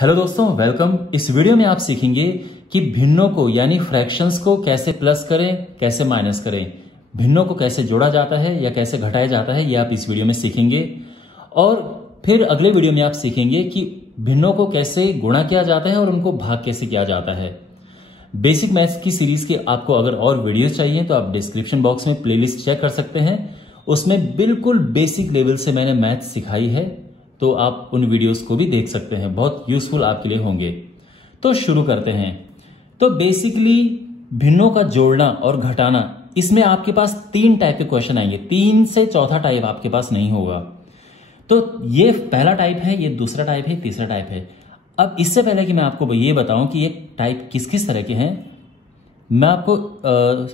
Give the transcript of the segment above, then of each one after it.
Hello दोस्तों, welcome. इस video में आप सीखेंगे कि भिन्नों को यानी फ्रैक्शंस को कैसे प्लस करें, कैसे माइनस करें, भिन्नों को कैसे जोड़ा जाता है या कैसे घटाया जाता है, ये आप इस वीडियो में सीखेंगे। और फिर अगले वीडियो में आप सीखेंगे कि भिन्नों को कैसे गुणा किया जाता है और उनको भाग कैसे किया जाता है। बेसिक मैथ्स की सीरीज के आपको अगर और वीडियोस चाहिए तो आप डिस्क्रिप्शन बॉक्स में प्लेलिस्ट चेक कर सकते हैं। उसमें बिल्कुल बेसिक लेवल से मैंने मैथ सिखाई है, तो आप उन वीडियोस को भी देख सकते हैं, बहुत यूजफुल आपके लिए होंगे। तो शुरू करते हैं। तो बेसिकली भिन्नों का जोड़ना और घटाना, इसमें आपके पास 3 टाइप के क्वेश्चन आएंगे। 3 से चौथा टाइप आपके पास नहीं होगा। तो ये पहला टाइप है, ये दूसरा टाइप है, तीसरा टाइप है। अब इससे पहले कि मैं आपको ये बताऊं कि ये टाइप किस किस तरह के हैं, मैं आपको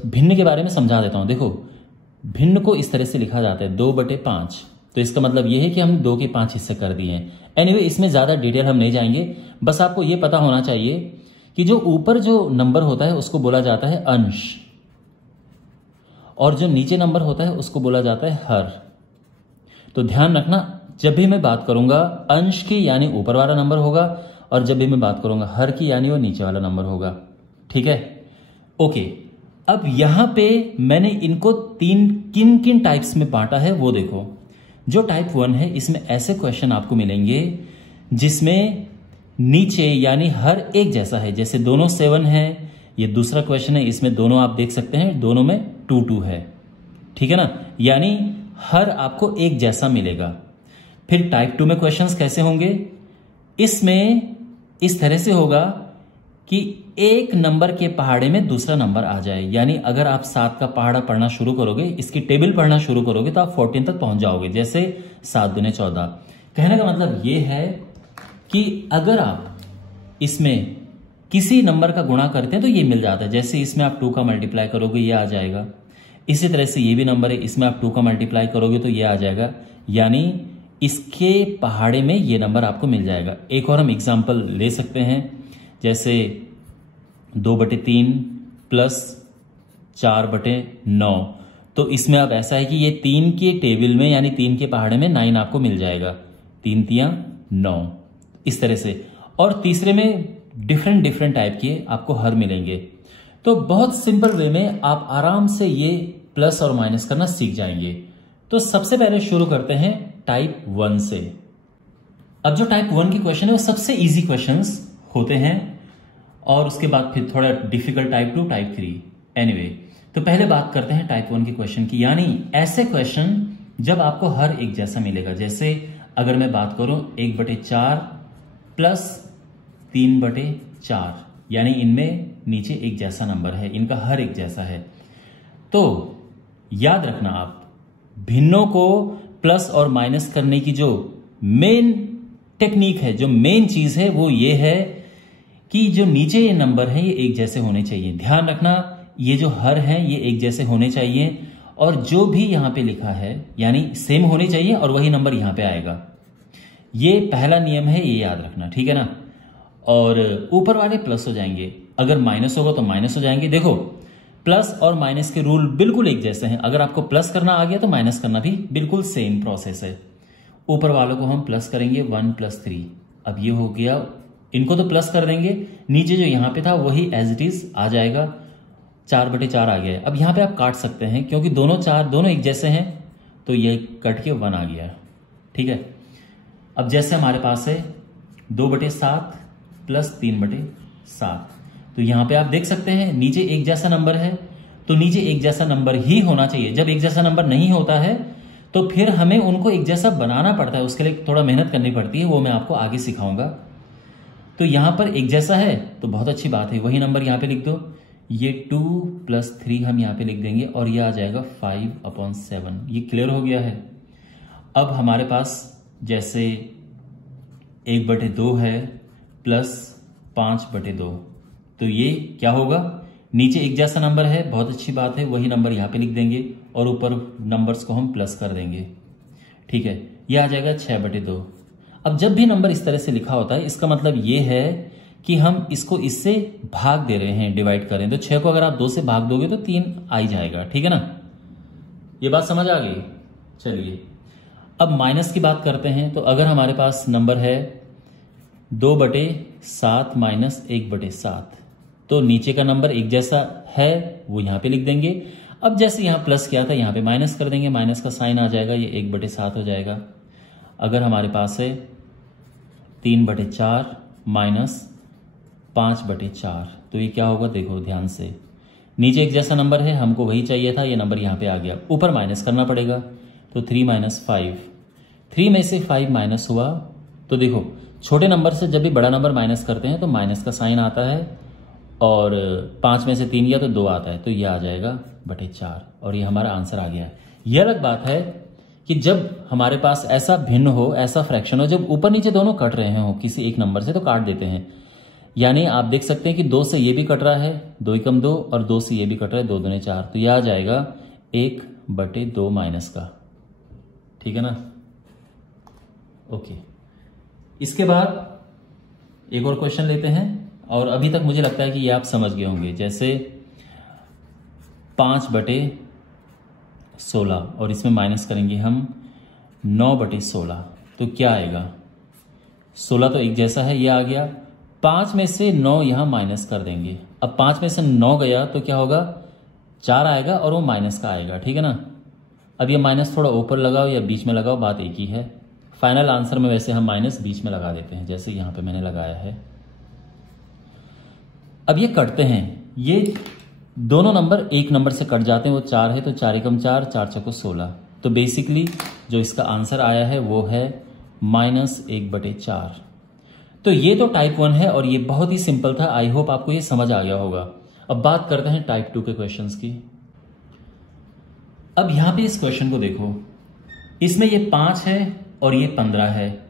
भिन्न के बारे में समझा देता हूं। देखो, भिन्न को इस तरह से लिखा जाता है 2/5। तो इसका मतलब यह है कि हम 2 के 5 हिस्से कर दिए हैं। एनीवे, इसमें ज्यादा डिटेल हम नहीं जाएंगे, बस आपको यह पता होना चाहिए कि जो ऊपर जो नंबर होता है उसको बोला जाता है अंश, और जो नीचे नंबर होता है उसको बोला जाता है हर। तो ध्यान रखना, जब भी मैं बात करूंगा अंश की यानी ऊपर वाला नंबर होगा, और जब भी मैं बात करूंगा हर की यानी वो नीचे वाला नंबर होगा। ठीक है, ओके। अब यहां पे मैंने इनको किन किन टाइप्स में बांटा है वो देखो। जो टाइप 1 है, इसमें ऐसे क्वेश्चन आपको मिलेंगे जिसमें नीचे यानी हर एक जैसा है। जैसे दोनों 7 है, ये दूसरा क्वेश्चन है, इसमें दोनों आप देख सकते हैं, दोनों में 2 है। ठीक है ना, यानी हर आपको एक जैसा मिलेगा। फिर टाइप 2 में क्वेश्चंस कैसे होंगे, इसमें इस तरह से होगा कि एक नंबर के पहाड़े में दूसरा नंबर आ जाए। यानी अगर आप 7 का पहाड़ा पढ़ना शुरू करोगे, इसकी टेबल पढ़ना शुरू करोगे, तो आप 14 तक पहुंच जाओगे। जैसे 7 दूने 14। कहने का मतलब यह है कि अगर आप इसमें किसी नंबर का गुणा करते हैं तो ये मिल जाता है। जैसे इसमें आप 2 का मल्टीप्लाई करोगे, ये आ जाएगा। इसी तरह से ये भी नंबर है, इसमें आप 2 का मल्टीप्लाई करोगे तो ये आ जाएगा। यानी इसके पहाड़े में ये नंबर आपको मिल जाएगा। एक और हम एग्जाम्पल ले सकते हैं, जैसे 2/3 प्लस 4/9। तो इसमें अब ऐसा है कि ये 3 के टेबल में यानी 3 के पहाड़े में 9 आपको मिल जाएगा। 3 तियां 9, इस तरह से। और तीसरे में डिफरेंट टाइप के आपको हर मिलेंगे। तो बहुत सिंपल वे में आप आराम से ये प्लस और माइनस करना सीख जाएंगे। तो सबसे पहले शुरू करते हैं टाइप 1 से। अब जो टाइप 1 की क्वेश्चन है वो सबसे इजी क्वेश्चंस होते हैं, और उसके बाद फिर थोड़ा डिफिकल्ट टाइप 2, टाइप 3। एनीवे, तो पहले बात करते हैं टाइप 1 की क्वेश्चन की, यानी ऐसे क्वेश्चन जब आपको हर एक जैसा मिलेगा। जैसे अगर मैं बात करूं 1/4 प्लस 3/4, यानी इनमें नीचे एक जैसा नंबर है, इनका हर एक जैसा है। तो याद रखना, आप भिन्नों को प्लस और माइनस करने की जो मेन टेक्निक है, जो मेन चीज है, वो ये है कि जो नीचे ये नंबर है ये एक जैसे होने चाहिए। ध्यान रखना, ये जो हर है ये एक जैसे होने चाहिए, और जो भी यहां पे लिखा है यानी सेम होने चाहिए, और वही नंबर यहां पे आएगा। ये पहला नियम है, ये याद रखना। ठीक है ना। और ऊपर वाले प्लस हो जाएंगे, अगर माइनस होगा तो माइनस हो जाएंगे। देखो, प्लस और माइनस के रूल बिल्कुल एक जैसे हैं। अगर आपको प्लस करना आ गया तो माइनस करना भी बिल्कुल सेम प्रोसेस है। ऊपर वालों को हम प्लस करेंगे 1 + 3। अब ये हो गया, इनको तो प्लस कर देंगे, नीचे जो यहां पे था वही एज इट इज आ जाएगा। 4/4 आ गया। अब यहां पे आप काट सकते हैं, क्योंकि दोनों एक जैसे हैं, तो ये कट के 1 आ गया। ठीक है। अब जैसे हमारे पास है 2/7 प्लस 3/7, तो यहां पे आप देख सकते हैं नीचे एक जैसा नंबर है, तो नीचे एक जैसा नंबर ही होना चाहिए। जब एक जैसा नंबर नहीं होता है तो फिर हमें उनको एक जैसा बनाना पड़ता है, उसके लिए थोड़ा मेहनत करनी पड़ती है, वो मैं आपको आगे सिखाऊंगा। तो यहां पर एक जैसा है तो बहुत अच्छी बात है, वही नंबर यहां पे लिख दो। ये 2 + 3 हम यहां पे लिख देंगे, और ये आ जाएगा 5/7। ये क्लियर हो गया है। अब हमारे पास जैसे 1/2 है प्लस 5/2, तो ये क्या होगा, नीचे एक जैसा नंबर है, बहुत अच्छी बात है, वही नंबर यहां पे लिख देंगे, और ऊपर नंबर्स को हम प्लस कर देंगे। ठीक है, ये आ जाएगा 6/2। अब जब भी नंबर इस तरह से लिखा होता है, इसका मतलब ये है कि हम इसको इससे भाग दे रहे हैं, डिवाइड कर रहे हैं। तो 6 को अगर आप 2 से भाग दोगे तो 3 आ ही जाएगा। ठीक है ना, ये बात समझ आ गई। चलिए, अब माइनस की बात करते हैं। तो अगर हमारे पास नंबर है 2/7 माइनस 1/7। तो नीचे का नंबर एक जैसा है वो यहां पे लिख देंगे। अब जैसे यहां प्लस किया था यहां पे माइनस कर देंगे, माइनस का साइन आ जाएगा, ये 1/7 हो जाएगा। अगर हमारे पास है 3/4 माइनस 5/4, तो ये क्या होगा देखो ध्यान से, नीचे एक जैसा नंबर है, हमको वही चाहिए था, ये नंबर यहाँ पे आ गया, ऊपर माइनस करना पड़ेगा। तो 3 - 5, 3 में से 5 माइनस हुआ। तो देखो छोटे नंबर से जब भी बड़ा नंबर माइनस करते हैं तो माइनस का साइन आता है, और 5 में से 3 गया तो 2 आता है, तो ये आ जाएगा /4, और ये हमारा आंसर आ गया है। यह अलग बात है कि जब हमारे पास ऐसा भिन्न हो, ऐसा फ्रैक्शन हो, जब ऊपर नीचे दोनों कट रहे हो किसी एक नंबर से, तो काट देते हैं। यानी आप देख सकते हैं कि 2 से ये भी कट रहा है, 2 × 2, और 2 से ये भी कट रहा है, 2 दूने 4, तो यह आ जाएगा 1/2 माइनस का। ठीक है ना? ओके, इसके बाद एक और क्वेश्चन लेते हैं, और अभी तक मुझे लगता है कि ये आप समझ गए होंगे। जैसे 5/16, और इसमें माइनस करेंगे हम 9/16, तो क्या आएगा? 16 तो एक जैसा है, ये आ गया। 5 में से 9 यहां माइनस कर देंगे। अब 5 में से 9 गया तो क्या होगा? 4 आएगा, और वो माइनस का आएगा। ठीक है ना? अब ये माइनस थोड़ा ऊपर लगाओ या बीच में लगाओ, बात एक ही है। फाइनल आंसर में वैसे हम माइनस बीच में लगा देते हैं, जैसे यहां पे मैंने लगाया है। अब ये कटते हैं, ये दोनों नंबर एक नंबर से कट जाते हैं, वो 4 है, तो 4 × 4, 4 × 16। तो बेसिकली जो इसका आंसर आया है वो है -1/4। तो ये तो टाइप 1 है, और ये बहुत ही सिंपल था। आई होप आपको ये समझ आ गया होगा। अब बात करते हैं टाइप 2 के क्वेश्चंस की। अब यहां पे इस क्वेश्चन को देखो, इसमें ये 5 है और ये 15 है।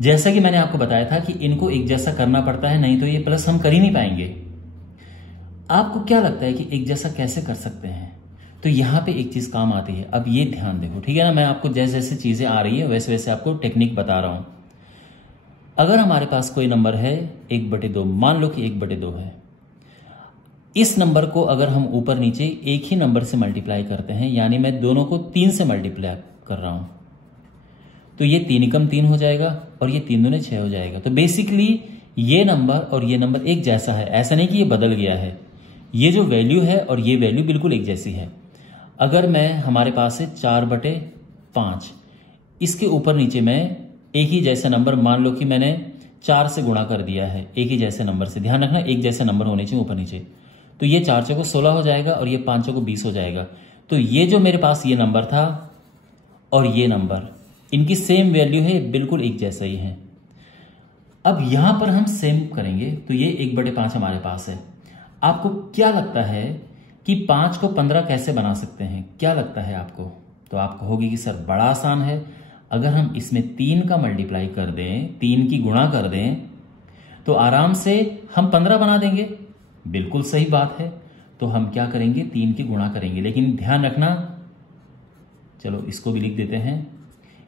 जैसा कि मैंने आपको बताया था कि इनको एक जैसा करना पड़ता है, नहीं तो ये प्लस हम कर ही नहीं पाएंगे। आपको क्या लगता है कि एक जैसा कैसे कर सकते हैं? तो यहां पे एक चीज काम आती है। अब ये ध्यान देखो, ठीक है ना? मैं आपको जैसे जैसे चीजें आ रही है वैसे वैसे आपको टेक्निक बता रहा हूं। अगर हमारे पास कोई नंबर है 1/2, मान लो कि 1/2 है, इस नंबर को अगर हम ऊपर नीचे एक ही नंबर से मल्टीप्लाई करते हैं, यानी मैं दोनों को 3 से मल्टीप्लाई कर रहा हूं, तो ये 3 × 3 हो जाएगा, और ये 3 दूने 6 हो जाएगा। तो बेसिकली ये नंबर और ये नंबर एक जैसा है, ऐसा नहीं कि ये बदल गया है। ये जो वैल्यू है और ये वैल्यू बिल्कुल एक जैसी है। अगर मैं, हमारे पास है 4/5, इसके ऊपर नीचे मैं एक ही जैसे नंबर, मान लो कि मैंने 4 से गुणा कर दिया है एक ही जैसे नंबर से। ध्यान रखना एक जैसे नंबर होने चाहिए ऊपर नीचे। तो ये 4 × 16 हो जाएगा, और ये 5 × 20 हो जाएगा। तो ये जो मेरे पास ये नंबर था और ये नंबर, इनकी सेम वैल्यू है, बिल्कुल एक जैसा ही है। अब यहां पर हम सेम करेंगे, तो ये 1/5 हमारे पास है। आपको क्या लगता है कि 5 को 15 कैसे बना सकते हैं? क्या लगता है आपको? तो आप कहोगे कि सर बड़ा आसान है, अगर हम इसमें 3 का मल्टीप्लाई कर दें, 3 की गुणा कर दें, तो आराम से हम 15 बना देंगे। बिल्कुल सही बात है। तो हम क्या करेंगे? 3 की गुणा करेंगे, लेकिन ध्यान रखना, चलो इसको भी लिख देते हैं,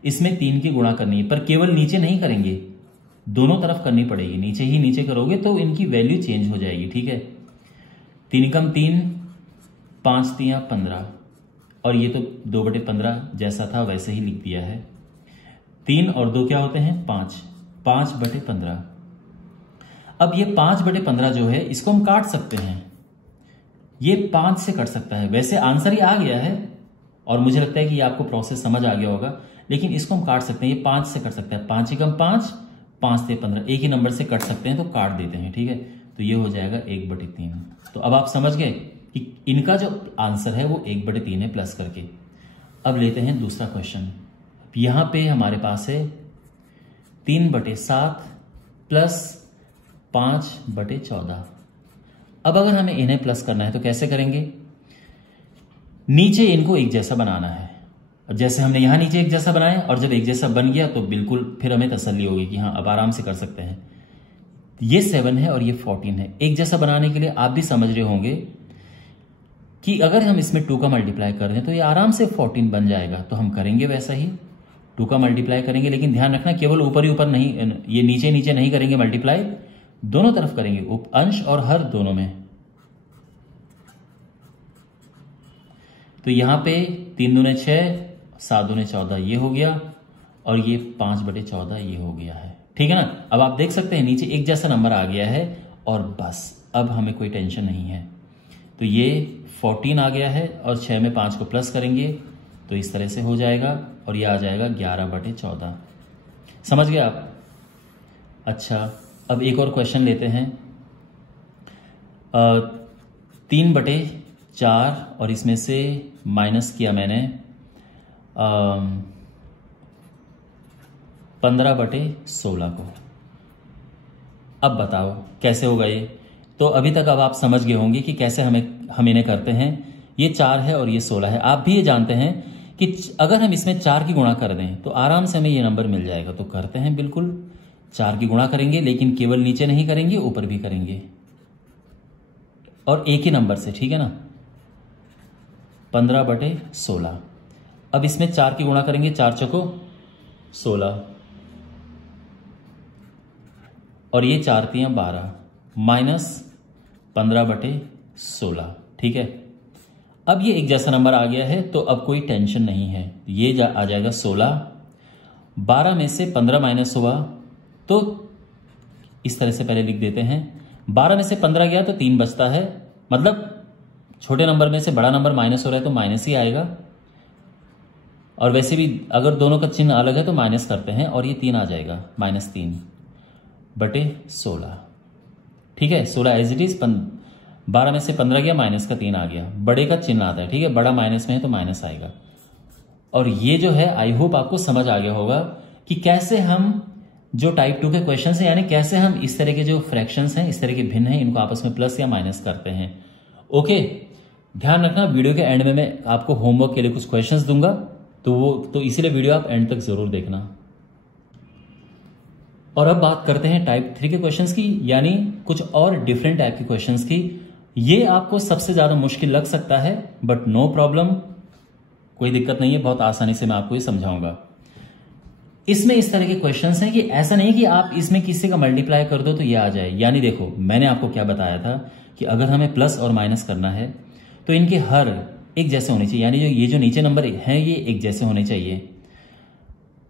इसमें 3 की गुणा करनी है, पर केवल नीचे नहीं करेंगे, दोनों तरफ करनी पड़ेगी। नीचे ही नीचे करोगे तो इनकी वैल्यू चेंज हो जाएगी। ठीक है? 3 × 3, 5 × 3 = 15, और ये तो 2/15 जैसा था वैसे ही लिख दिया है। 3 और 2 क्या होते हैं? 5, 5/15। अब ये 5/15 जो है, इसको हम काट सकते हैं, ये 5 से कट सकता है। वैसे आंसर ही आ गया है, और मुझे लगता है कि ये आपको प्रोसेस समझ आ गया होगा, लेकिन इसको हम काट सकते हैं। ये 5 से कट सकता है, 5 × 5, 5 × 15, एक ही नंबर से कट सकते हैं, तो काट देते हैं। ठीक है? तो ये हो जाएगा 1/3। तो अब आप समझ गए कि इनका जो आंसर है वो 1/3 है, प्लस करके। अब लेते हैं दूसरा क्वेश्चन। यहां पे हमारे पास है 3/7 प्लस 5/14। अब अगर हमें इन्हें प्लस करना है तो कैसे करेंगे? नीचे इनको एक जैसा बनाना है, और जैसे हमने यहां नीचे एक जैसा बनाया, और जब एक जैसा बन गया तो बिल्कुल फिर हमें तसल्ली होगी कि हाँ अब आराम से कर सकते हैं। ये 7 है और ये 14 है। एक जैसा बनाने के लिए आप भी समझ रहे होंगे कि अगर हम इसमें 2 का मल्टीप्लाई कर रहे हैं तो ये आराम से 14 बन जाएगा। तो हम करेंगे वैसा ही, 2 का मल्टीप्लाई करेंगे, लेकिन ध्यान रखना केवल ऊपर ही ऊपर नहीं, ये नीचे नीचे नहीं करेंगे मल्टीप्लाई, दोनों तरफ करेंगे, अंश और हर दोनों में। तो यहां पे 3 दूने 6, 7 दूने 14 ये हो गया, और ये 5/14 ये हो गया है। ठीक है ना। अब आप देख सकते हैं नीचे एक जैसा नंबर आ गया है और बस अब हमें कोई टेंशन नहीं है। तो ये 14 आ गया है और 6 में 5 को प्लस करेंगे तो इस तरह से हो जाएगा और ये आ जाएगा 11/14। समझ गए आप? अच्छा, अब एक और क्वेश्चन लेते हैं। 3/4 और इसमें से माइनस किया मैंने 15/16 को। अब बताओ कैसे होगा ये? तो अभी तक अब आप समझ गए होंगे कि कैसे हम इन्हें करते हैं। ये 4 है और ये 16 है। आप भी ये जानते हैं कि अगर हम इसमें 4 की गुणा कर दें तो आराम से हमें ये नंबर मिल जाएगा। तो करते हैं, बिल्कुल 4 की गुणा करेंगे, लेकिन केवल नीचे नहीं करेंगे, ऊपर भी करेंगे और एक ही नंबर से, ठीक है ना। 15/16। अब इसमें 4 की गुणा करेंगे, 4 चौको 16 और ये 4 तियां 12 माइनस 15/16, ठीक है। अब ये एक जैसा नंबर आ गया है तो अब कोई टेंशन नहीं है। ये आ जाएगा 16। 12 में से 15 माइनस हुआ तो इस तरह से पहले लिख देते हैं। 12 में से 15 गया तो 3 बचता है, मतलब छोटे नंबर में से बड़ा नंबर माइनस हो रहा है तो माइनस ही आएगा। और वैसे भी अगर दोनों का चिन्ह अलग है तो माइनस करते हैं और ये 3 आ जाएगा, -3/16, ठीक है। 16 एज इट इज। 12 में से 15 गया, माइनस का 3 आ गया, बड़े का चिन्ह आता है, ठीक है। बड़ा माइनस में है तो माइनस आएगा। और ये जो है आई होप आपको समझ आ गया होगा कि कैसे हम जो टाइप 2 के क्वेश्चन है, यानी कैसे हम इस तरह के जो फ्रैक्शंस हैं, इस तरह के भिन्न हैं, इनको आपस में प्लस या माइनस करते हैं। ओके, ध्यान रखना वीडियो के एंड में मैं आपको होमवर्क के लिए कुछ क्वेश्चंस दूंगा, तो इसीलिए वीडियो आप एंड तक जरूर देखना। और अब बात करते हैं टाइप 3 के क्वेश्चंस की, यानी कुछ और डिफरेंट टाइप के क्वेश्चंस की। ये आपको सबसे ज्यादा मुश्किल लग सकता है, बट नो प्रॉब्लम, कोई दिक्कत नहीं है, बहुत आसानी से मैं आपको ये समझाऊंगा। इसमें इस तरह के क्वेश्चंस हैं कि ऐसा नहीं कि आप इसमें किसी का मल्टीप्लाई कर दो तो ये आ जाए। यानी देखो, मैंने आपको क्या बताया था कि अगर हमें प्लस और माइनस करना है तो इनके हर एक जैसे होने चाहिए, यानी ये जो नीचे नंबर हैं ये एक जैसे होने चाहिए।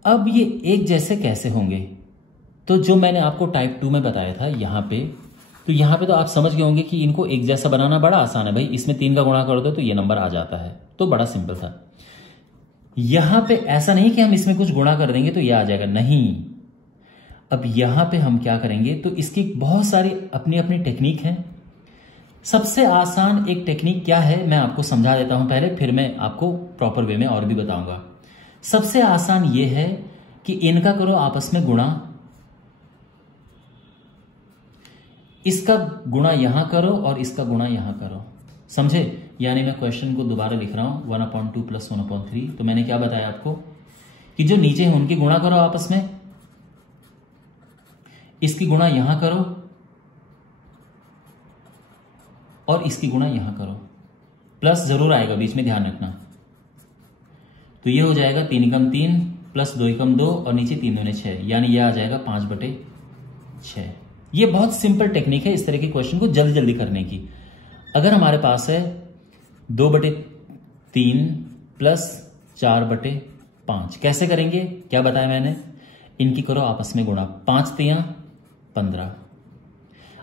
अब ये एक जैसे कैसे होंगे? तो जो मैंने आपको टाइप 2 में बताया था यहाँ पे, तो यहाँ पे तो आप समझ गए होंगे कि इनको एक जैसा बनाना बड़ा आसान है भाई। इसमें 3 का गुणा कर दो तो ये नंबर आ जाता है, तो बड़ा सिंपल था। यहां पे ऐसा नहीं कि हम इसमें कुछ गुणा कर देंगे तो ये आ जाएगा, नहीं। अब यहां पे हम क्या करेंगे, तो इसकी बहुत सारी अपनी अपनी टेक्निक है। सबसे आसान एक टेक्निक क्या है मैं आपको समझा देता हूं पहले, फिर मैं आपको प्रॉपर वे में और भी बताऊंगा। सबसे आसान ये है कि इनका करो आपस में गुणा, इसका गुणा यहां करो और इसका गुणा यहां करो, समझे? यानी मैं क्वेश्चन को दोबारा लिख रहा हूं, 1/2 + 1/3। तो मैंने क्या बताया आपको कि जो नीचे हैं उनकी गुणा करो आपस में, इसकी गुणा यहां करो और इसकी गुणा यहां करो। प्लस जरूर आएगा बीच में, ध्यान रखना। तो ये हो जाएगा 3 × 3 + 2 × 2 और नीचे 3 दूने 6, यानी ये आ जाएगा 5/6। ये बहुत सिंपल टेक्निक है इस तरह के क्वेश्चन को जल्दी जल्दी करने की। अगर हमारे पास है 2/3 + 4/5, कैसे करेंगे? क्या बताया मैंने? इनकी करो आपस में गुणा, 5 तियां 15।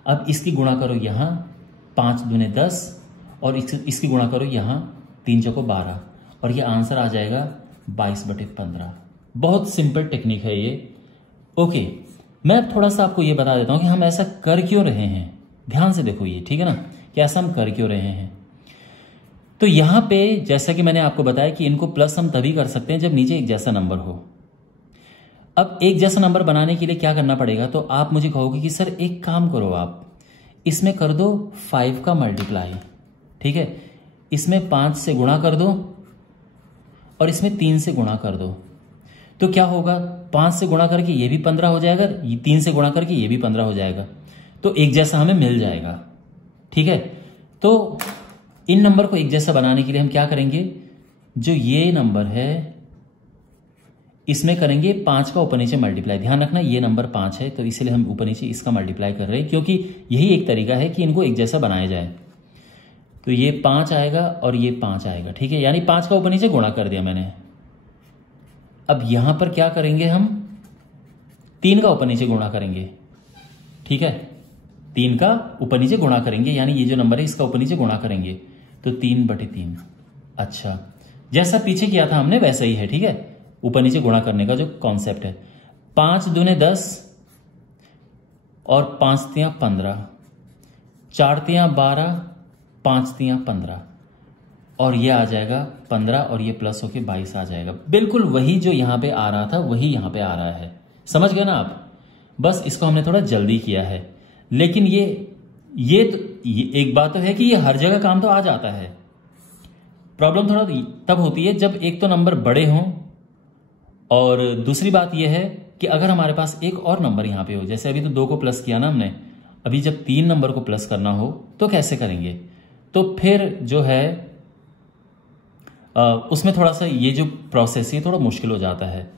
अब इसकी गुणा करो यहां, 5 दूने 10 और इसकी गुणा करो यहां, 3 चौको 12 और ये आंसर आ जाएगा 22/15। बहुत सिंपल टेक्निक है ये। ओके, मैं थोड़ा सा आपको ये बता देता हूं कि हम ऐसा कर क्यों रहे हैं। ध्यान से देखो ये, ठीक है ना, कि ऐसा हम कर क्यों रहे हैं। तो यहां पे जैसा कि मैंने आपको बताया कि इनको प्लस हम तभी कर सकते हैं जब नीचे एक जैसा नंबर हो। अब एक जैसा नंबर बनाने के लिए क्या करना पड़ेगा? तो आप मुझे कहोगे कि सर एक काम करो, आप इसमें कर दो 5 का मल्टीप्लाई, ठीक है। इसमें 5 से गुणा कर दो और इसमें 3 से गुणा कर दो। तो क्या होगा? 5 से गुणा करके ये भी 15 हो जाएगा, 3 से गुणा करके ये भी 15 हो जाएगा, तो एक जैसा हमें मिल जाएगा, ठीक है। तो इन नंबर को एक जैसा बनाने के लिए हम क्या करेंगे? जो ये नंबर है इसमें करेंगे 5 का ऊपर नीचे मल्टीप्लाई। ध्यान रखना ये नंबर 5 है तो इसीलिए हम ऊपर नीचे इसका मल्टीप्लाई कर रहे हैं, क्योंकि यही एक तरीका है कि इनको एक जैसा बनाया जाए। तो ये 5 आएगा और ये 5 आएगा, ठीक है, यानी 5 का ऊपर नीचे गुणा कर दिया मैंने। अब यहां पर क्या करेंगे हम? 3 का ऊपर नीचे गुणा करेंगे, ठीक है, 3 का ऊपर नीचे गुणा करेंगे, यानी ये जो नंबर है इसका ऊपर नीचे गुणा करेंगे, तो 3/3। अच्छा, जैसा पीछे किया था हमने वैसा ही है, ठीक है, ऊपर नीचे गुणा करने का जो कॉन्सेप्ट है। 5 दूने 10 और 5 तियां 15, 4 तियां 12, 5 तियां 15, और ये आ जाएगा 15 और ये प्लस होके 22 आ जाएगा। बिल्कुल वही जो यहां पे आ रहा था वही यहां पे आ रहा है, समझ गए ना आप। बस इसको हमने थोड़ा जल्दी किया है, लेकिन ये एक बात तो है कि ये हर जगह काम तो आ जाता है। प्रॉब्लम थोड़ा तब होती है जब एक तो नंबर बड़े हों, और दूसरी बात यह है कि अगर हमारे पास एक और नंबर यहां पे हो, जैसे अभी तो 2 को प्लस किया ना हमने, अभी जब 3 नंबर को प्लस करना हो तो कैसे करेंगे, तो फिर जो है उसमें थोड़ा सा ये जो प्रोसेस है थोड़ा मुश्किल हो जाता है,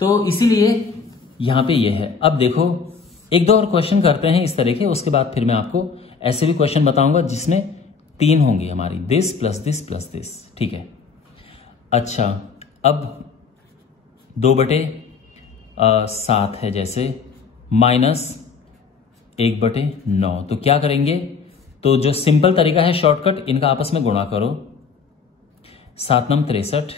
तो इसीलिए यहां पे ये है। अब देखो एक दो और क्वेश्चन करते हैं इस तरह के, उसके बाद फिर मैं आपको ऐसे भी क्वेश्चन बताऊंगा जिसमें 3 होंगी हमारी, this plus this plus this, ठीक है। अच्छा, अब 2/7 है जैसे, -1/9, तो क्या करेंगे, तो जो सिंपल तरीका है शॉर्टकट, इनका आपस में गुणा करो, 7 9 63।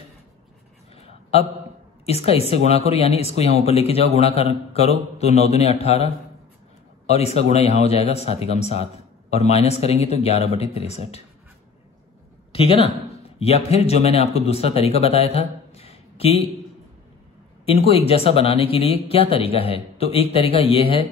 अब इसका इससे गुणा करो, यानी इसको यहां ऊपर लेके जाओ, गुणा करो, तो 9 दूने 18, और इसका गुणा यहां हो जाएगा 7 एकम 7, और माइनस करेंगे तो 11/63, ठीक है ना। या फिर जो मैंने आपको दूसरा तरीका बताया था कि इनको एक जैसा बनाने के लिए क्या तरीका है, तो एक तरीका यह है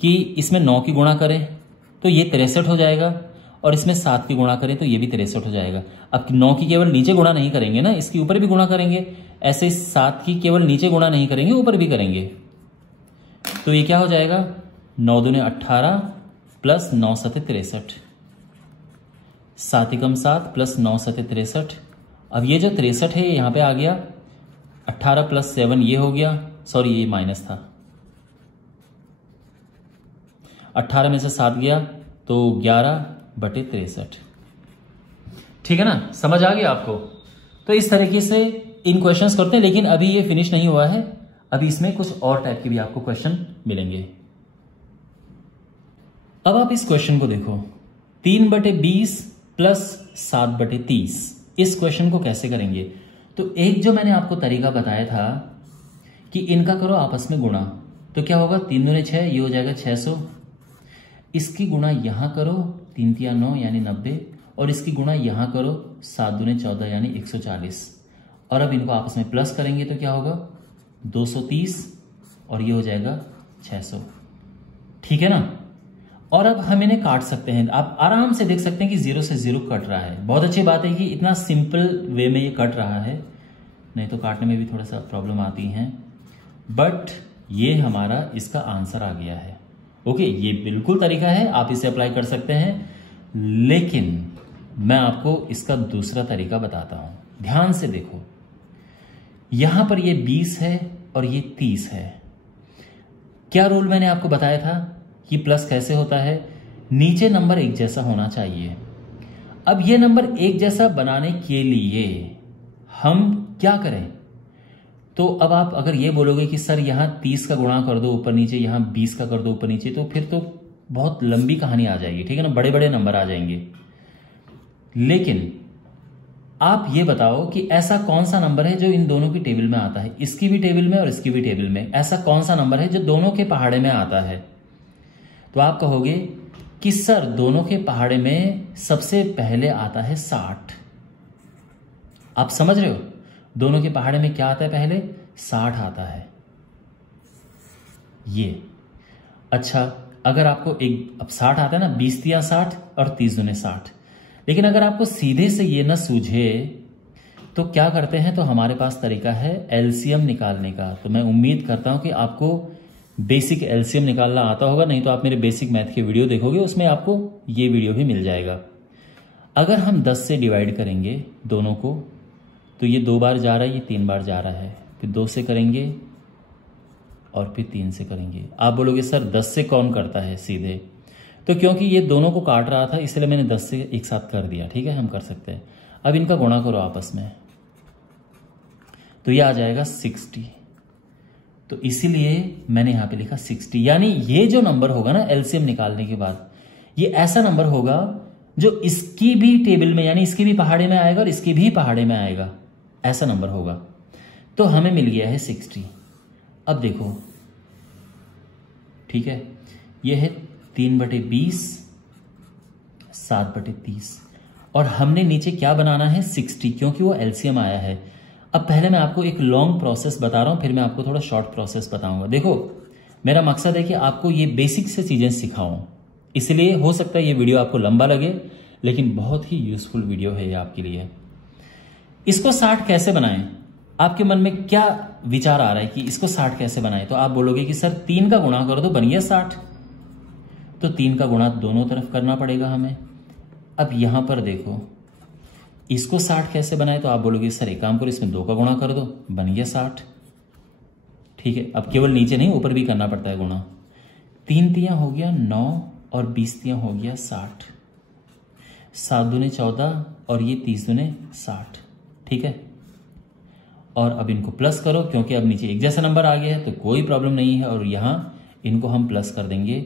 कि इसमें 9 की गुणा करें तो ये 63 हो जाएगा, और इसमें 7 की गुणा करें तो ये भी 63 हो जाएगा। अब 9 की केवल नीचे गुणा नहीं करेंगे ना, इसके ऊपर भी गुणा करेंगे, ऐसे 7 की केवल नीचे गुणा नहीं करेंगे, ऊपर भी करेंगे, तो ये क्या हो जाएगा, 9 दूने 18 प्लस 9 7 63, 7 एकम 7 प्लस 9 7 63। अब ये जो 63 है ये यहां पे आ गया, 18 प्लस 7 ये हो गया, सॉरी ये माइनस था, 18 में से 7 गया तो 11/63, ठीक है ना, समझ आ गया आपको। तो इस तरीके से इन क्वेश्चंस करते हैं, लेकिन अभी ये फिनिश नहीं हुआ है, अभी इसमें कुछ और टाइप के भी आपको क्वेश्चन मिलेंगे। अब आप इस क्वेश्चन को देखो, 3/20 प्लस 7/30, इस क्वेश्चन को कैसे करेंगे, तो एक जो मैंने आपको तरीका बताया था कि इनका करो आपस में गुणा, तो क्या होगा, 3 दूने 6, ये हो जाएगा 600, इसकी गुणा यहां करो, 3 तिया 9 यानी 90, और इसकी गुणा यहां करो, 7 दूने 14 यानी 140, और अब इनको आपस में प्लस करेंगे तो क्या होगा, 230, और ये हो जाएगा 600, ठीक है ना। और अब हम इन्हें काट सकते हैं, आप आराम से देख सकते हैं कि 0 से 0 कट रहा है। बहुत अच्छी बात है कि इतना सिंपल वे में ये कट रहा है, नहीं तो काटने में भी थोड़ा सा प्रॉब्लम आती है, बट ये हमारा इसका आंसर आ गया है। ओके, ये बिल्कुल तरीका है, आप इसे अप्लाई कर सकते हैं, लेकिन मैं आपको इसका दूसरा तरीका बताता हूं, ध्यान से देखो। यहां पर ये 20 है और ये 30 है। क्या रूल मैंने आपको बताया था कि प्लस कैसे होता है, नीचे नंबर एक जैसा होना चाहिए। अब ये नंबर एक जैसा बनाने के लिए हम क्या करें, तो अब आप अगर ये बोलोगे कि सर यहां 30 का गुणा कर दो ऊपर नीचे, यहां 20 का कर दो ऊपर नीचे, तो फिर तो बहुत लंबी कहानी आ जाएगी, ठीक है ना, बड़े बड़े नंबर आ जाएंगे। लेकिन आप ये बताओ कि ऐसा कौन सा नंबर है जो इन दोनों की टेबल में आता है, इसकी भी टेबल में और इसकी भी टेबल में, ऐसा कौन सा नंबर है जो दोनों के पहाड़े में आता है। तो आप कहोगे कि सर दोनों के पहाड़े में सबसे पहले आता है 60। आप समझ रहे हो, दोनों के पहाड़े में क्या आता है, पहले 60 आता है ये। अच्छा, अगर आपको अब 60 आता है ना, 20 तिया 60 और 30 दूने 60, लेकिन अगर आपको सीधे से ये न सूझे तो क्या करते हैं, तो हमारे पास तरीका है एलसीएम निकालने का। तो मैं उम्मीद करता हूं कि आपको बेसिक एलसीएम निकालना आता होगा, नहीं तो आप मेरे बेसिक मैथ के वीडियो देखोगे, उसमें आपको ये वीडियो भी मिल जाएगा। अगर हम 10 से डिवाइड करेंगे दोनों को, तो ये 2 बार जा रहा है, ये 3 बार जा रहा है, फिर 2 से करेंगे और फिर 3 से करेंगे। आप बोलोगे सर 10 से कौन करता है सीधे, तो क्योंकि ये दोनों को काट रहा था इसलिए मैंने 10 से एक साथ कर दिया, ठीक है, हम कर सकते हैं। अब इनका गुणा करो आपस में, तो ये आ जाएगा 60, तो इसीलिए मैंने यहां पे लिखा 60। यानी ये जो नंबर होगा ना एलसीएम निकालने के बाद, ये ऐसा नंबर होगा जो इसकी भी टेबल में, यानी इसकी भी पहाड़े में आएगा और इसकी भी पहाड़े में आएगा, ऐसा नंबर होगा। तो हमें मिल गया है 60। अब देखो, ठीक है, ये है 3/20, 7/30, और हमने नीचे क्या बनाना है 60, क्योंकि वो एलसीएम आया है। अब पहले मैं आपको एक लॉन्ग प्रोसेस बता रहा हूं, फिर मैं आपको थोड़ा शॉर्ट प्रोसेस बताऊंगा। देखो, मेरा मकसद है कि आपको ये बेसिक से चीजें सिखाऊं, इसलिए हो सकता है ये वीडियो आपको लंबा लगे, लेकिन बहुत ही यूजफुल वीडियो है ये आपके लिए। इसको 60 कैसे बनाएं? आपके मन में क्या विचार आ रहा है कि इसको 60 कैसे बनाएं? तो आप बोलोगे कि सर 3 का गुणा कर दो, बन गया 60। तो 3 का गुणा दोनों तरफ करना पड़ेगा हमें। अब यहां पर देखो, इसको 60 कैसे बनाए? तो आप बोलोगे सर एक काम करो, इसमें 2 का गुणा कर दो, बन गया 60। ठीक है, अब केवल नीचे नहीं ऊपर भी करना पड़ता है गुणा। 3 तियां हो गया 9 और 20 तियां हो गया 60, 7 दूने 14 और ये 30 दूने 60। ठीक है, और अब इनको प्लस करो, क्योंकि अब नीचे एक जैसा नंबर आ गया है तो कोई प्रॉब्लम नहीं है, और यहां इनको हम प्लस कर देंगे,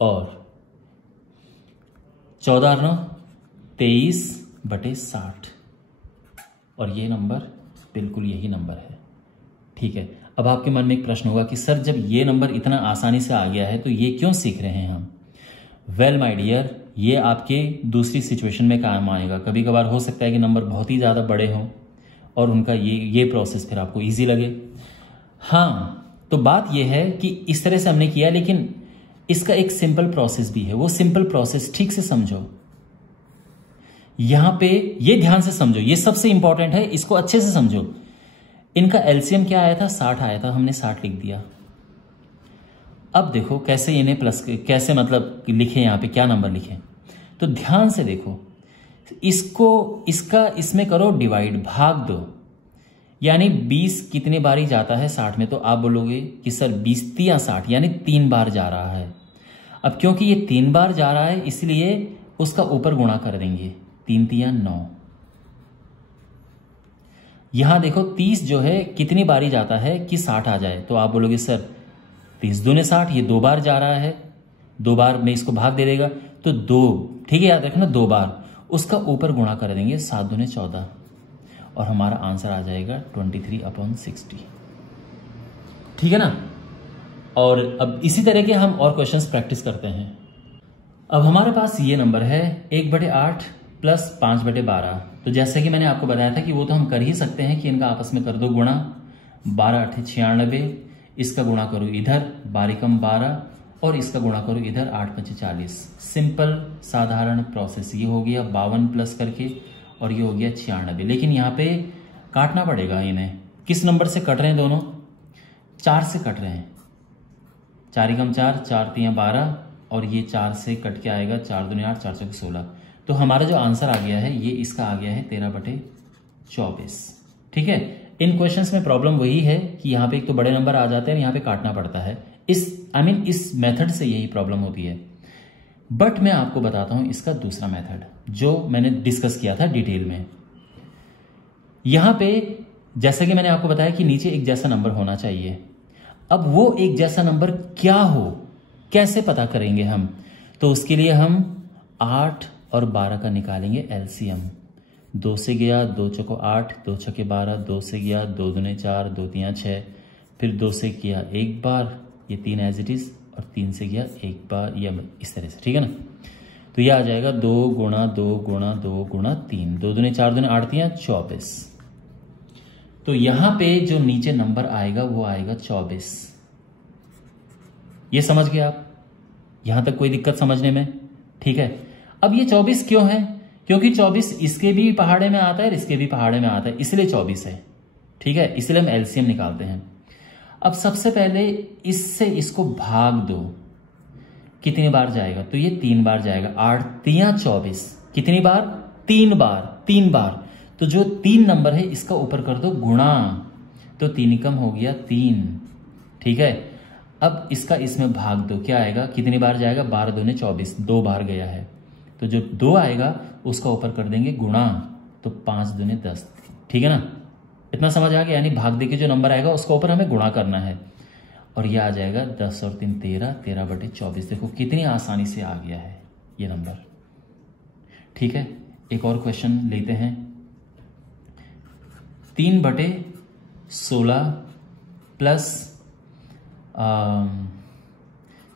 और 14 9 23/60, और ये नंबर बिल्कुल यही नंबर है। ठीक है, अब आपके मन में एक प्रश्न होगा कि सर जब ये नंबर इतना आसानी से आ गया है तो ये क्यों सीख रहे हैं हम? वेल माय डियर, ये आपके दूसरी सिचुएशन में काम आएगा। कभी कभार हो सकता है कि नंबर बहुत ही ज़्यादा बड़े हों और उनका ये प्रोसेस फिर आपको इजी लगे। हाँ, तो बात ये है कि इस तरह से हमने किया, लेकिन इसका एक सिंपल प्रोसेस भी है। वो सिंपल प्रोसेस ठीक से समझो, यहां पे ये ध्यान से समझो, ये सबसे इंपॉर्टेंट है, इसको अच्छे से समझो। इनका एलसीएम क्या आया था? 60 आया था, हमने 60 लिख दिया। अब देखो कैसे इन्हें प्लस, कैसे मतलब लिखे, यहां पे क्या नंबर लिखे, तो ध्यान से देखो, इसको इसका इसमें करो डिवाइड, भाग दो। यानी 20 कितने बारी जाता है 60 में? तो आप बोलोगे कि सर 20 तियां 60, यानी 3 बार जा रहा है। अब क्योंकि ये 3 बार जा रहा है इसलिए उसका ऊपर गुणा कर देंगे, 3 तियां 9। यहां देखो 30 जो है कितनी बारी जाता है कि 60 आ जाए? तो आप बोलोगे सर 30 दूने 60, ये 2 बार जा रहा है, 2 बार में इसको भाग दे देगा तो 2, ठीक है, याद रखना 2 बार, उसका ऊपर गुणा कर देंगे, 7 दूने 14, और हमारा आंसर आ जाएगा 23/60। ठीक है ना? और अब इसी तरह के हम और क्वेश्चंस प्रैक्टिस करते हैं। अब हमारे पास ये नंबर है 1/8 प्लस 5/12। तो जैसे कि मैंने आपको बताया था कि वो तो हम कर ही सकते हैं कि इनका आपस में कर दो गुणा, 12 8 96, इसका गुणा करो इधर 12 कम 12, और इसका गुणा करो इधर 8 5 40। सिंपल साधारण प्रोसेस ये हो गया 52 प्लस करके, और ये हो गया 96। लेकिन यहाँ पे काटना पड़ेगा इन्हें। किस नंबर से कट रहे हैं दोनों? 4 से कट रहे हैं। 4 कम 4, 4 3 12, और ये 4 से कट के आएगा 4 दूने 8, 4 चौके 16। तो हमारा जो आंसर आ गया है ये इसका आ गया है 13/24। ठीक है, इन क्वेश्चंस में प्रॉब्लम वही है कि यहाँ पे एक तो बड़े नंबर आ जाते हैं, यहाँ पे काटना पड़ता है। इस मेथड से यही प्रॉब्लम होती है। बट मैं आपको बताता हूं इसका दूसरा मेथड जो मैंने डिस्कस किया था डिटेल में। यहां पे जैसा कि मैंने आपको बताया कि नीचे एक जैसा नंबर होना चाहिए। अब वो एक जैसा नंबर क्या हो, कैसे पता करेंगे हम? तो उसके लिए हम 8 और 12 का निकालेंगे एलसीएम। 2 से गया 2 चौको 8, 2 छक्के 12, 2 से गया 2 दूने 4, 2 तियां 6, फिर 2 से किया एक बार, ये 3 एज इट इज, और 3 से गया एक बार, या इस तरह से। ठीक है ना? तो ये आ जाएगा 2 गुणा 2 गुणा 2 गुणा 3, 2 दूने 4 दूने 8 तियां 24। तो यहां पे जो नीचे नंबर आएगा वो आएगा 24। ये समझ गए आप? यहां तक कोई दिक्कत समझने में? ठीक है। अब ये 24 क्यों है? क्योंकि 24 इसके भी पहाड़े में आता है और इसके भी पहाड़े में आता है, इसलिए 24 है। ठीक है, इसलिए हम एलसीएम निकालते हैं। अब सबसे पहले इससे इसको भाग दो, कितनी बार जाएगा? तो ये 3 बार जाएगा। 8 तियां 24, कितनी बार? 3 बार, 3 बार। तो जो 3 नंबर है इसका ऊपर कर दो गुणा, तो 3 कम हो गया 3। ठीक है, अब इसका इसमें भाग दो, क्या आएगा? कितनी बार जाएगा? 12 दूने 24, 2 बार गया है। तो जो 2 आएगा उसका ऊपर कर देंगे गुणा, तो 5 दूने 10। ठीक है ना? इतना समझ आ गया? यानी भाग दे के जो नंबर आएगा उसका ऊपर हमें गुणा करना है। और ये आ जाएगा 10 और 3 13, 13/24। देखो कितनी आसानी से आ गया है ये नंबर। ठीक है, एक और क्वेश्चन लेते हैं। 3/16 प्लस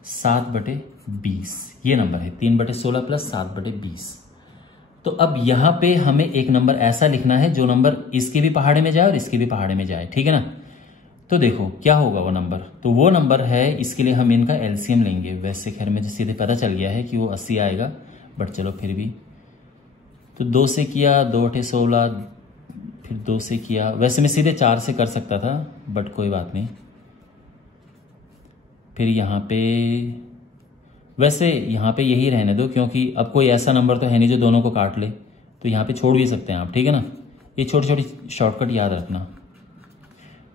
7/20, ये नंबर है 3/16 प्लस 7/20। तो अब यहां पे हमें एक नंबर ऐसा लिखना है जो नंबर इसके भी पहाड़े में जाए और इसके भी पहाड़े में जाए, ठीक है ना। तो देखो क्या होगा वो नंबर, तो वो नंबर है, इसके लिए हम इनका एलसीएम लेंगे। वैसे खैर मुझे सीधे पता चल गया है कि वो 80 आएगा, बट चलो फिर भी। तो 2 से किया, 2 8 16, फिर 2 से किया। वैसे मैं सीधे 4 से कर सकता था, बट कोई बात नहीं। फिर यहाँ पे, वैसे यहाँ पे यही रहने दो, क्योंकि अब कोई ऐसा नंबर तो है नहीं जो दोनों को काट ले, तो यहाँ पे छोड़ भी सकते हैं आप, ठीक है ना। ये छोटी छोटी शॉर्टकट याद रखना।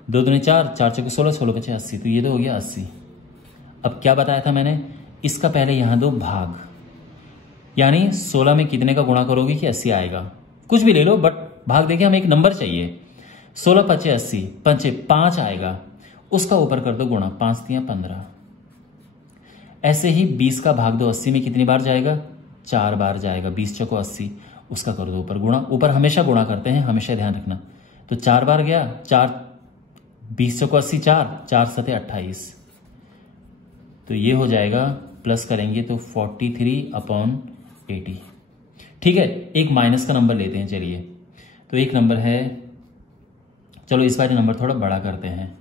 2 दूनी 4, 4 चौके 16, 16 5 80, तो ये तो हो गया 80। अब क्या बताया था मैंने, इसका पहले यहाँ दो भाग, यानी 16 में कितने का गुणा करोगे कि 80 आएगा। कुछ भी ले लो, बट भाग देके हमें एक नंबर चाहिए। 16 5 80, 5 5 आएगा, उसका ऊपर कर दो गुणा, 5 3 15। ऐसे ही 20 का भाग दो 80 में कितनी बार जाएगा, 4 बार जाएगा। 20 चौको 80, उसका कर दो ऊपर गुणा। ऊपर हमेशा गुणा करते हैं, हमेशा ध्यान रखना। तो 4 बार गया, 4 20 चौको 80, 4 7 28। तो ये हो जाएगा, प्लस करेंगे तो 43/80। ठीक है, एक माइनस का नंबर लेते हैं। चलिए, तो एक नंबर है, चलो इस बार नंबर थोड़ा बड़ा करते हैं।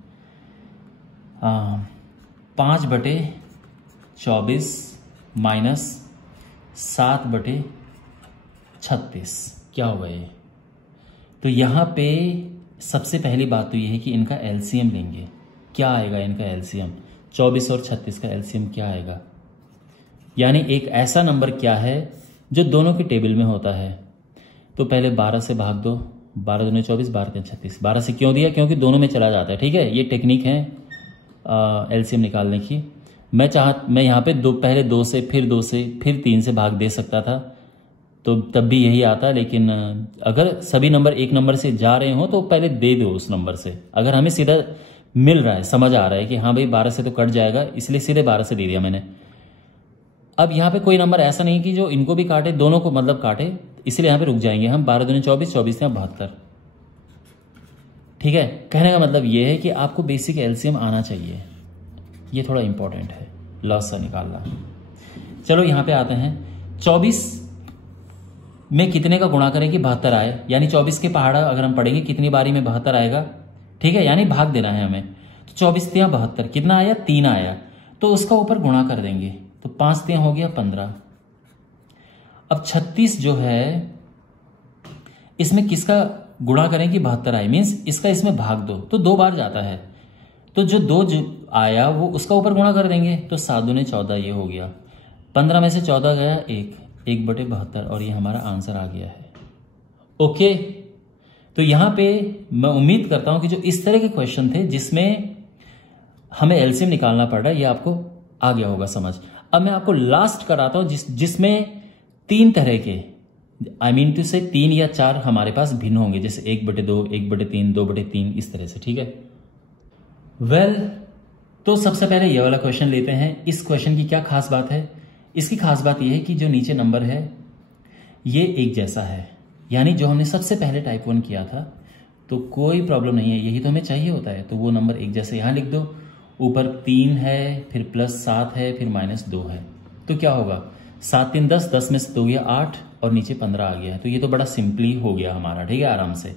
5/24 माइनस 7/36, क्या होगा ये। तो यहाँ पे सबसे पहली बात तो ये है कि इनका एलसीएम लेंगे। क्या आएगा इनका एलसीएम, 24 और 36 का एलसीएम क्या आएगा, यानी एक ऐसा नंबर क्या है जो दोनों की टेबल में होता है। तो पहले 12 से भाग दो, 12 दूनी 24, 12 3 36। 12 से क्यों दिया, क्योंकि दोनों में चला जाता है, ठीक है। ये टेक्निक है एलसीएम निकालने की। मैं यहाँ पे पहले 2 से, फिर 2 से, फिर 3 से भाग दे सकता था, तो तब भी यही आता। लेकिन अगर सभी नंबर एक नंबर से जा रहे हो तो पहले दे दो उस नंबर से। अगर हमें सीधा मिल रहा है, समझ आ रहा है कि हाँ भाई 12 से तो कट जाएगा, इसलिए सीधे 12 से दे दिया मैंने। अब यहाँ पे कोई नंबर ऐसा नहीं कि जो इनको भी काटे, दोनों को मतलब काटे, इसलिए यहाँ पे रुक जाएंगे हम। 12 दूनी 24, 24 या 72। ठीक है, कहने का मतलब ये है कि आपको बेसिक एलसीएम आना चाहिए, ये थोड़ा इंपॉर्टेंट है लॉस निकालना। चलो यहाँ पे आते हैं। 24 में कितने का गुणा करें कि 72 आए, यानी 24 के पहाड़ा अगर हम पढ़ेंगे कितनी बारी में 72 आएगा, ठीक है, यानी भाग देना है हमें। तो 24 3 72, कितना आया, 3 आया, तो उसका ऊपर गुणा कर देंगे, तो 5 3 हो गया 15। अब 36 जो है, इसमें किसका गुणा करें कि 72 आए, मीन्स इसका इसमें भाग दो, तो 2 बार जाता है, तो जो 2 जो आया वो उसका ऊपर गुणा कर देंगे, तो 7 दूनी 14, ये हो गया। 15 में से 14 गया 1/72, और ये हमारा आंसर आ गया है। ओके, तो यहां पे मैं उम्मीद करता हूं कि जो इस तरह के क्वेश्चन थे जिसमें हमें एलसीएम निकालना पड़ रहा है, ये आपको आ गया होगा समझ। अब मैं आपको लास्ट कराता हूं जिसमें 3 तरह के, आई मीन टू से 3 या 4 हमारे पास भिन्न होंगे, जैसे 1/2, 1/3, 2/3, इस तरह से, ठीक है। वेल, तो सबसे पहले ये वाला क्वेश्चन लेते हैं। इस क्वेश्चन की क्या खास बात है, इसकी खास बात यह है कि जो नीचे नंबर है ये एक जैसा है, यानी जो हमने सबसे पहले टाइप 1 किया था, तो कोई प्रॉब्लम नहीं है, यही तो हमें चाहिए होता है। तो वो नंबर एक जैसे यहां लिख दो, ऊपर 3 है, फिर +7 है, फिर -2 है, तो क्या होगा, 7 3 10, 10 में से 2 गया 8, और नीचे 15 आ गया है। तो ये तो बड़ा सिंपली हो गया हमारा, ठीक है, आराम से।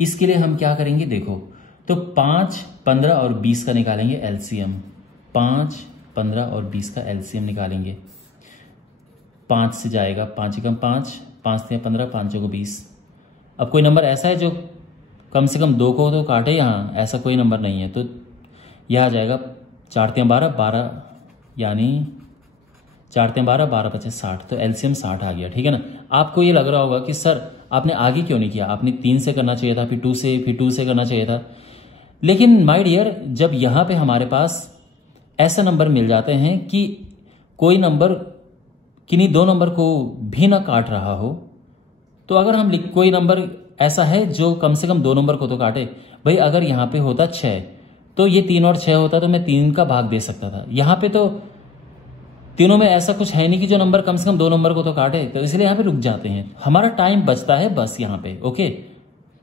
इसके लिए हम क्या करेंगे, देखो, तो 5, 15 और 20 का निकालेंगे एलसीएम। 5, 15 और 20 का एलसीएम निकालेंगे। 5 से जाएगा, 5 एकम 5, 5 3 15, 5 चौको 20। अब कोई नंबर ऐसा है जो कम से कम 2 को तो काटे, यहाँ ऐसा कोई नंबर नहीं है, तो यह आ जाएगा 4 3 12, 12, यानी 4 3 12, 12 5 60, तो एलसीएम 60 आ गया, ठीक है ना। आपको ये लग रहा होगा कि सर आपने आगे क्यों नहीं किया, आपने 3 से करना चाहिए था, फिर 2 से, फिर 2 से करना चाहिए था। लेकिन माय डियर, जब यहाँ पे हमारे पास ऐसा नंबर मिल जाते हैं कि कोई नंबर किन्हीं 2 नंबर को भी ना काट रहा हो, तो अगर हम कोई नंबर ऐसा है जो कम से कम 2 नंबर को तो काटे, भाई अगर यहाँ पे होता 6, तो ये 3 और 6 होता तो मैं 3 का भाग दे सकता था। यहां पे तो तीनों में ऐसा कुछ है नहीं कि जो नंबर कम से कम 2 नंबर को तो काटे, तो इसलिए यहां पे रुक जाते हैं, हमारा टाइम बचता है बस यहां पे। ओके,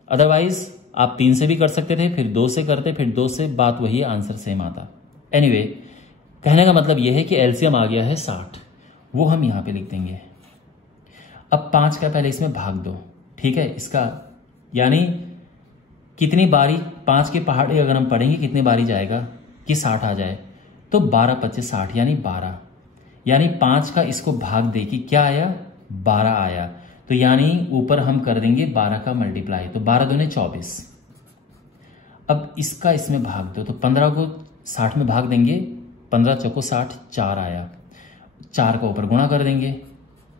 अदरवाइज आप 3 से भी कर सकते थे, फिर 2 से करते, फिर 2 से, बात वही, आंसर सेम आता। एनीवे, कहने का मतलब यह है कि एलसीएम आ गया है 60, वो हम यहां पे लिख देंगे। अब 5 का पहले इसमें भाग दो, ठीक है, इसका यानी कितनी बारी 5 के पहाड़े अगर हम पढ़ेंगे कितनी बारी जाएगा कि 60 आ जाए, तो 12 25 60 यानी 12, यानी 5 का इसको भाग दे कि क्या आया, 12 आया, तो यानी ऊपर हम कर देंगे 12 का मल्टीप्लाई, तो 12 दूने 24। अब इसका इसमें भाग दो, तो 15 को 60 में भाग देंगे, 15 चौको 60, 4 आया, 4 का ऊपर गुणा कर देंगे,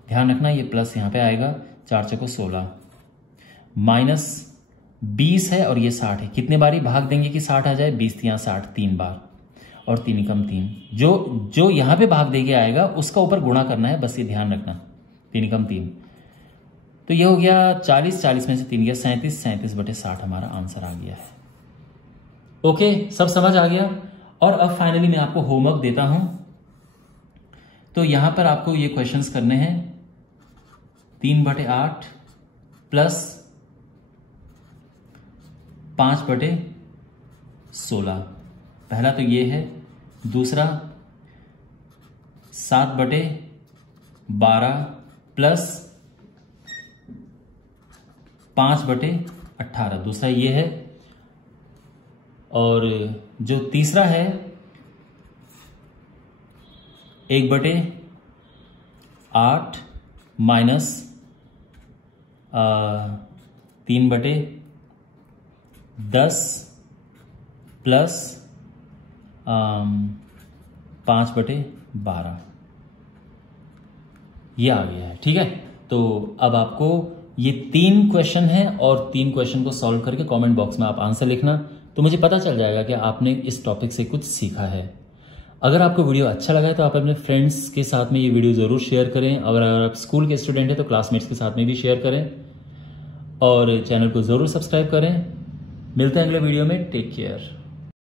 ध्यान रखना ये प्लस यहां पे आएगा, 4 चौको 16, माइनस 20 है और ये 60 है, कितने बारी भाग देंगे कि 60 आ जाए, 20 यहाँ 60, 3 बार, और 3 कम 3, जो यहां पे भाग देके आएगा उसका ऊपर गुणा करना है, बस ये ध्यान रखना, 3 कम 3, तो ये हो गया 40, 40 में से 3 गया 37, 37 बटे 60 हमारा आंसर आ गया है। ओके, सब समझ आ गया। और अब फाइनली मैं आपको होमवर्क देता हूं, तो यहां पर आपको ये क्वेश्चंस करने हैं, 3/8 प्लस 5/16, पहला तो ये है, दूसरा 7/12 प्लस 5/18, दूसरा ये है, और जो तीसरा है 1/8 माइनस 3/10 प्लस 5/12, ये आ गया है, ठीक है। तो अब आपको ये 3 क्वेश्चन है, और 3 क्वेश्चन को सॉल्व करके कमेंट बॉक्स में आप आंसर लिखना, तो मुझे पता चल जाएगा कि आपने इस टॉपिक से कुछ सीखा है। अगर आपको वीडियो अच्छा लगा है तो आप अपने फ्रेंड्स के साथ में ये वीडियो ज़रूर शेयर करें, अगर आप स्कूल के स्टूडेंट हैं तो क्लासमेट्स के साथ में भी शेयर करें, और चैनल को ज़रूर सब्सक्राइब करें। मिलते हैं अगले वीडियो में, टेक केयर।